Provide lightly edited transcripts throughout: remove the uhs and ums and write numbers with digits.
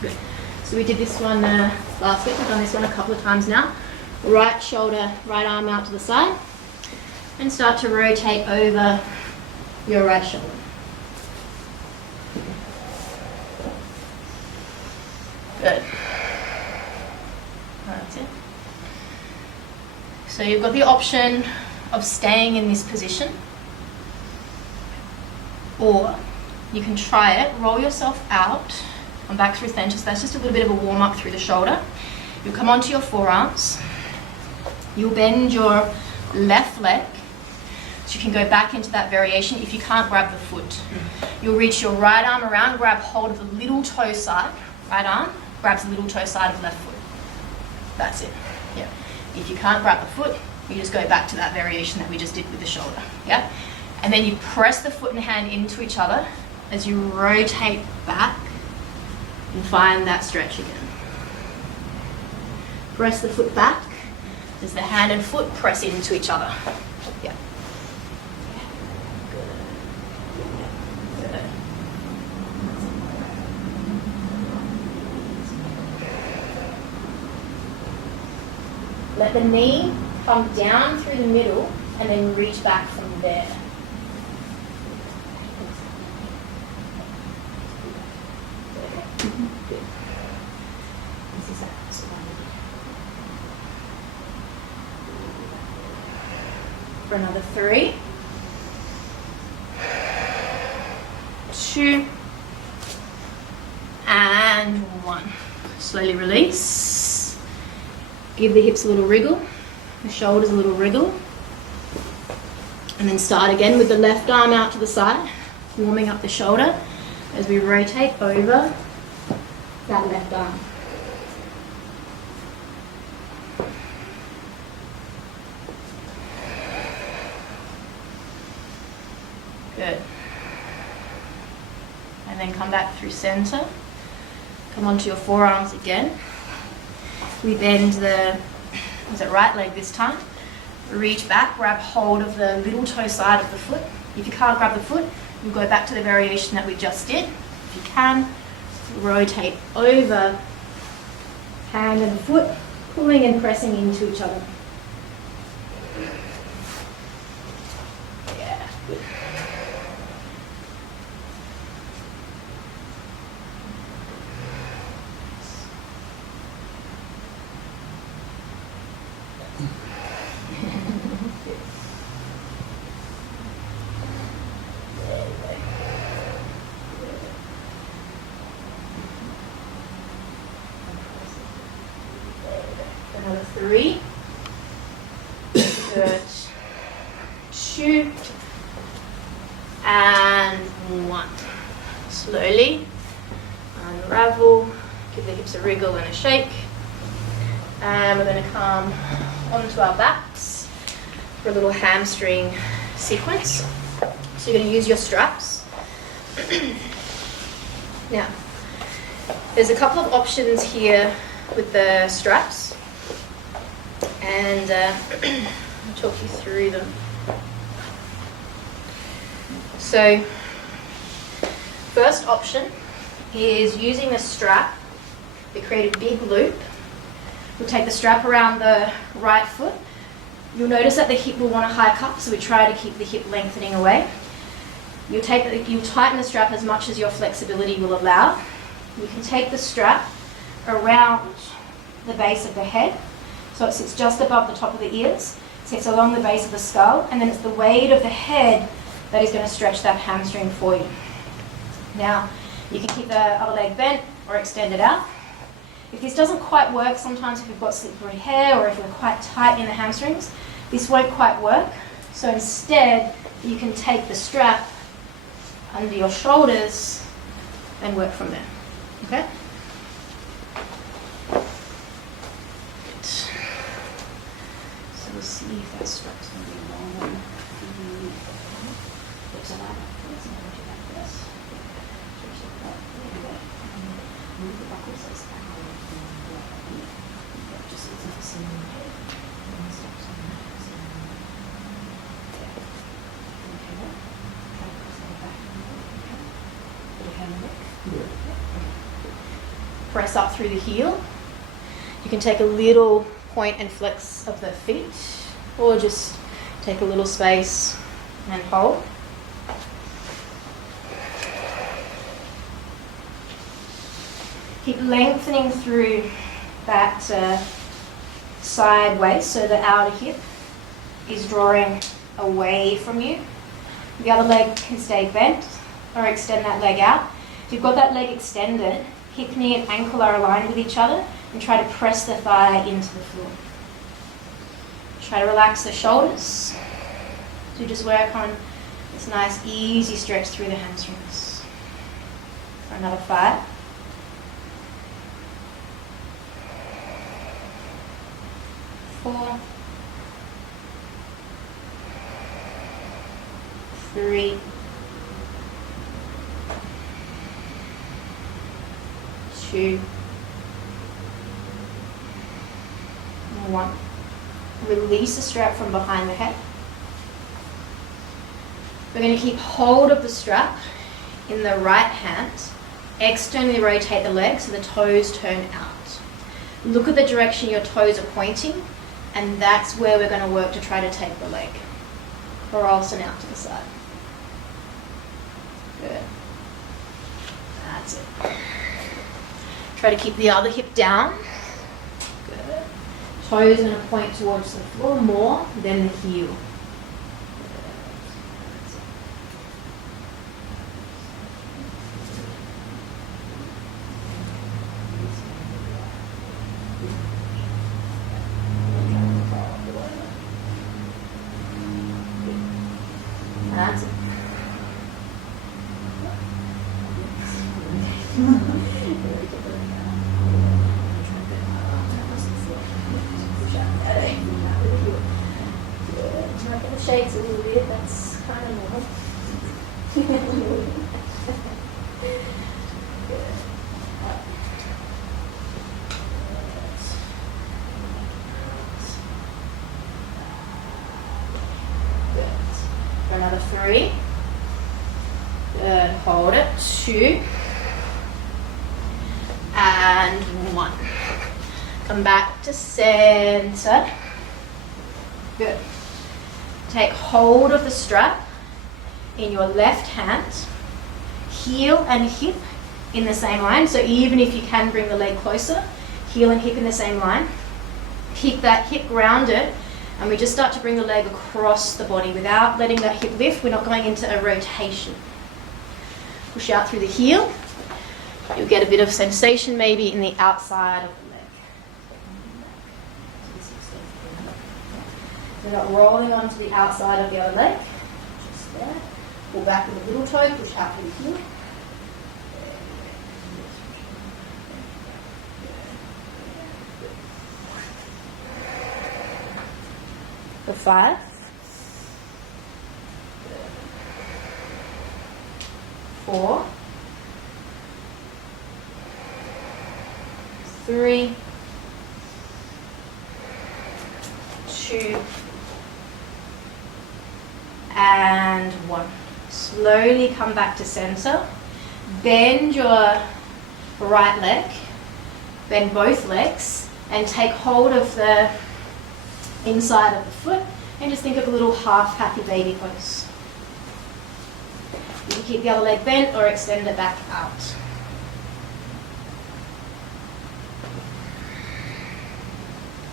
Good. So we did this one last week. We've done this one a couple of times now. Right shoulder, right arm out to the side. And start to rotate over your right shoulder. Good. That's it. So you've got the option of staying in this position, or you can try it, roll yourself out, come back through center. So that's just a little bit of a warm up through the shoulder. You'll come onto your forearms. You'll bend your left leg, so you can go back into that variation if you can't grab the foot. You'll reach your right arm around, grab hold of the little toe side. Right arm grabs the little toe side of left foot. That's it. Yeah. If you can't grab the foot, you just go back to that variation that we just did with the shoulder. Yeah. And then you press the foot and hand into each other as you rotate back and find that stretch again. Press the foot back as the hand and foot press into each other. Yeah. Good. Let the knee come down through the middle and then reach back from there. Good. This is that. For another 3, 2, and 1. Slowly release. Give the hips a little wriggle, the shoulders a little wriggle. And then start again with the left arm out to the side, warming up the shoulder as we rotate over that left arm. Good. And then come back through center. Come onto your forearms again. We bend the, right leg this time. Reach back, grab hold of the little toe side of the foot. If you can't grab the foot, you'll go back to the variation that we just did. If you can, rotate over hand and foot, pulling and pressing into each other. Yeah, good. Another 3. Good. 2. And 1. Slowly unravel. Give the hips a wriggle and a shake. And we're going to come onto our backs for a little hamstring sequence. So you're going to use your straps. Now, there's a couple of options here with the straps, and I'll talk you through them. So, first option is using the strap to create a big loop. We'll take the strap around the right foot. You'll notice that the hip will want to hike up, so we try to keep the hip lengthening away. You'll tighten the strap as much as your flexibility will allow. You can take the strap around the base of the head, so it sits just above the top of the ears, sits along the base of the skull, and then it's the weight of the head that is going to stretch that hamstring for you. Now, you can keep the other leg bent or extend it out. If this doesn't quite work, sometimes if you've got slippery hair or if you're quite tight in the hamstrings, this won't quite work. So instead, you can take the strap under your shoulders and work from there. Okay? Good. So we'll see if that strap's going to be long. There's a lot of things I'm going to do like this. Move the buckle so it's back away from the left. Just so it's not the same in the head. And then stops on that. Okay. Try to press that back. Put your hand on it. Yeah. Okay. Press up through the heel. You can take a little point and flex of the feet, or just take a little space and hold. Keep lengthening through that side waist, so the outer hip is drawing away from you. The other leg can stay bent or extend that leg out. If you've got that leg extended, hip, knee and ankle are aligned with each other, and try to press the thigh into the floor. Try to relax the shoulders. So just work on this nice easy stretch through the hamstrings. For another 5. 4, 3, 2, 1. Release the strap from behind the head. We're going to keep hold of the strap in the right hand. Externally rotate the leg so the toes turn out. Look at the direction your toes are pointing, and that's where we're going to work to try to take the leg. Or also out to the side. Good. That's it. Try to keep the other hip down. Good. Toes are going to point towards the floor more than the heel. That's it. The shades a little bit, that's kind of normal. For another 3. Good. Hold it. 2. And 1. Come back to center. Good. Take hold of the strap in your left hand. Heel and hip in the same line. So even if you can bring the leg closer, heel and hip in the same line. Keep that hip grounded. And we just start to bring the leg across the body without letting that hip lift. We're not going into a rotation. Push out through the heel. You'll get a bit of sensation maybe in the outside of the leg. We're not rolling onto the outside of the other leg. Just there. Pull back with the little toe, push out through the heel. For 5. 4. 3. 2. And 1. Slowly come back to center. Bend your right leg. Bend both legs and take hold of the inside of the foot, and just think of a little half happy baby pose. You can keep the other leg bent or extend it back out.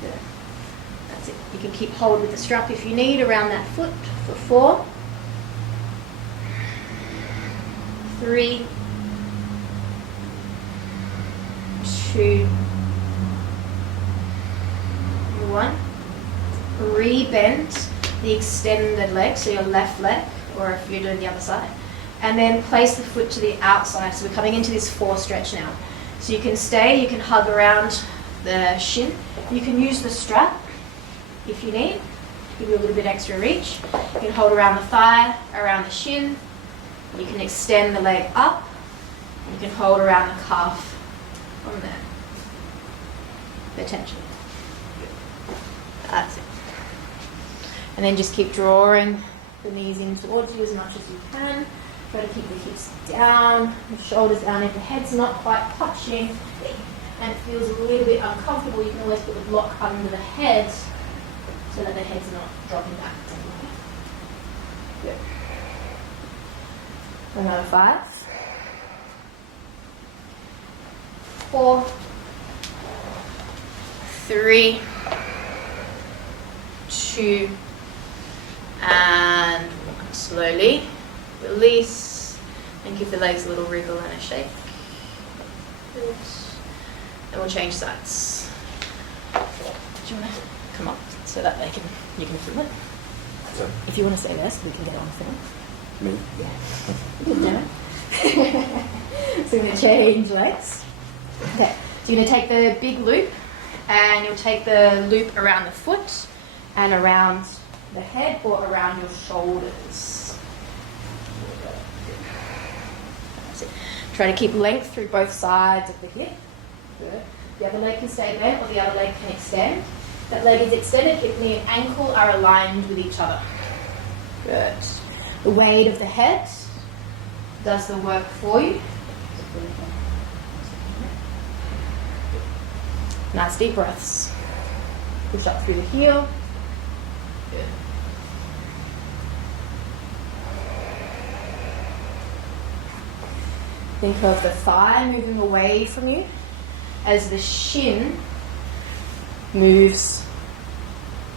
Good. That's it. You can keep hold with the strap if you need around that foot for 4, 3, 2, 1. Re-bend the extended leg, so your left leg, or if you're doing the other side, and then place the foot to the outside. So we're coming into this 4 stretch now. So you can stay, you can hug around the shin. You can use the strap if you need, to give you a little bit extra reach. You can hold around the thigh, around the shin. You can extend the leg up. You can hold around the calf from there, potentially. That's it. And then just keep drawing the knees in towards you as much as you can. Try to keep the hips down, the shoulders down. If the head's not quite touching and it feels a little bit uncomfortable, you can always put the block under the head so that the head's not dropping back. Good. Another 5, 4, 3, 2, and 1. Slowly release and give the legs a little wriggle and a shake. Good. And we'll change sides. Do you want to come up so that you can film it? So, If you want to stay there so we can get on film. me? Yeah. Good dinner. So we're going to change legs. Okay. So you're going to take the big loop and you'll take the loop around the foot and around the head or around your shoulders. That's it. Try to keep length through both sides of the hip. Good. The other leg can stay bent or the other leg can extend. That leg is extended, hip, knee and ankle are aligned with each other. Good. The weight of the head does the work for you. Nice deep breaths. Push up through the heel. Good. Think of the thigh moving away from you as the shin moves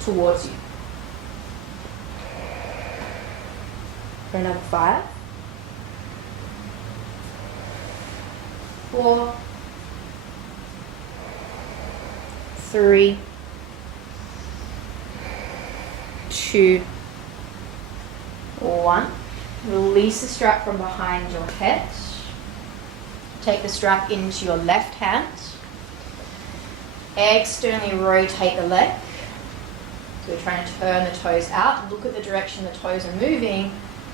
towards you. For another 5, 4, 3, 2, 1. Release the strap from behind your head. Take the strap into your left hand. Externally rotate the leg. So we're trying to turn the toes out. Look at the direction the toes are moving,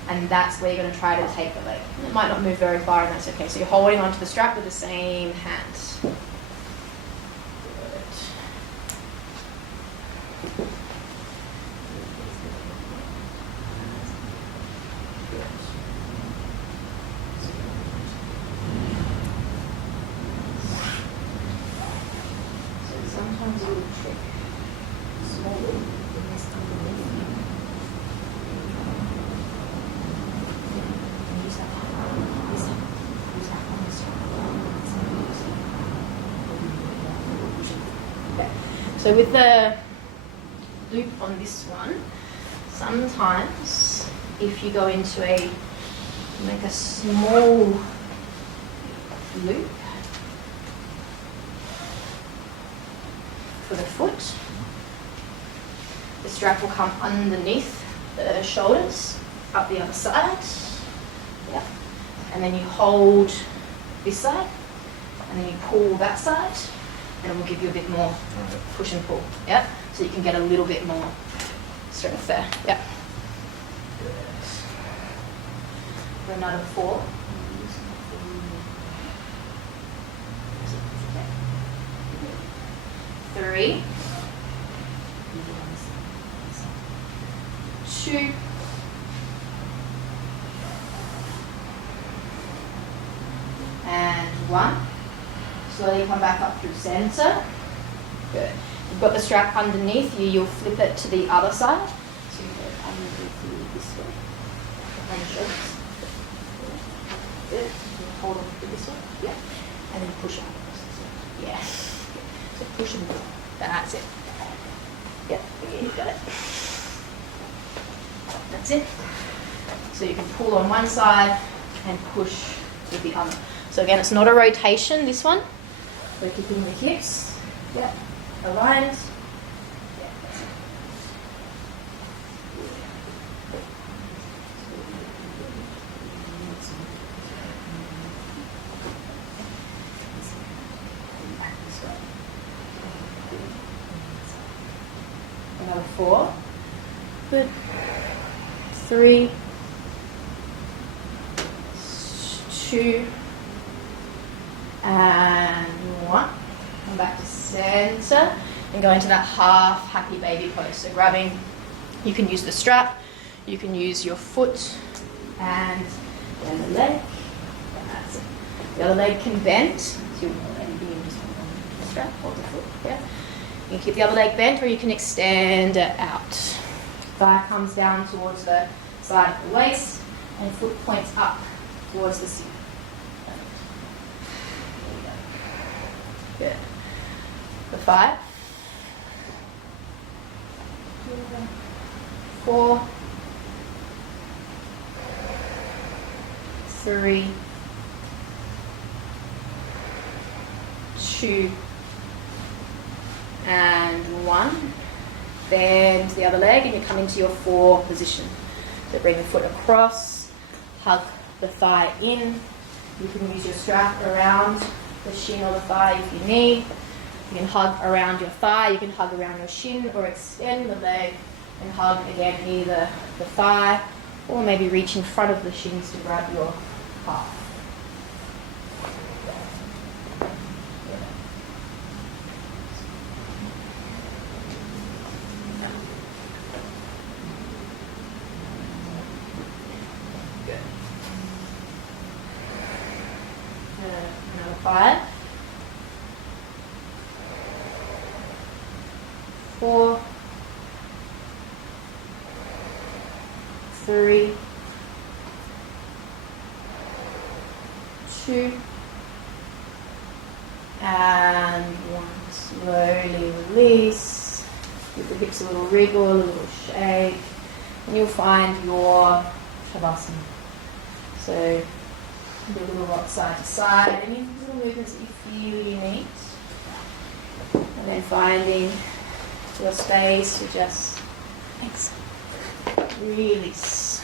and that's where you're going to try to take the leg. It might not move very far, and that's okay. So you're holding onto the strap with the same hand. Good. Sometimes you will trick slowly the rest underneath. Use that one. Use that one. Okay. So with the loop on this one, sometimes if you go into make a small loop for the foot, the strap will come underneath the shoulders, up the other side. Yep. And then you hold this side, and then you pull that side, and it will give you a bit more push and pull. Yep. So you can get a little bit more strength there. Yep. Good. For another 4. 3, 2, and 1. Slowly come back up through center. Good. You've got the strap underneath you. You'll flip it to the other side. So you go underneath you this way. Behind your shoulders. Good. You hold on to this one. Yeah. And then push up. Yeah. So push and pull. That's it. Yep, you got it. That's it. So you can pull on one side and push with the other. So again, it's not a rotation, this one. We're keeping the hips, yep, aligned. Yep, that's it. Another 4. Good. 3, 2, and 1. Come back to center and go into that half happy baby pose. So grabbing, you can use the strap, you can use your foot and Bend the leg. That's it. The other leg can bend. So you just strap, hold the foot. Yeah. You can keep the other leg bent, or you can extend it out. Thigh comes down towards the side of the waist, and foot points up towards the ceiling. Good. The 5, 4, 3, 2, and 1. Bend the other leg and you come into your 4 position. So bring the foot across, hug the thigh in. You can use your strap around the shin or the thigh if you need. You can hug around your thigh, you can hug around your shin, or extend the leg and hug again either the thigh, or maybe reach in front of the shins to grab your calf. Good. Another 5, 4, 3, 2, and 1. Slowly release. Give the hips a little wriggle, a little shake, and you'll find your Shavasana. So do a little rock side to side, any little movements that you feel you need. And then finding your space to just release.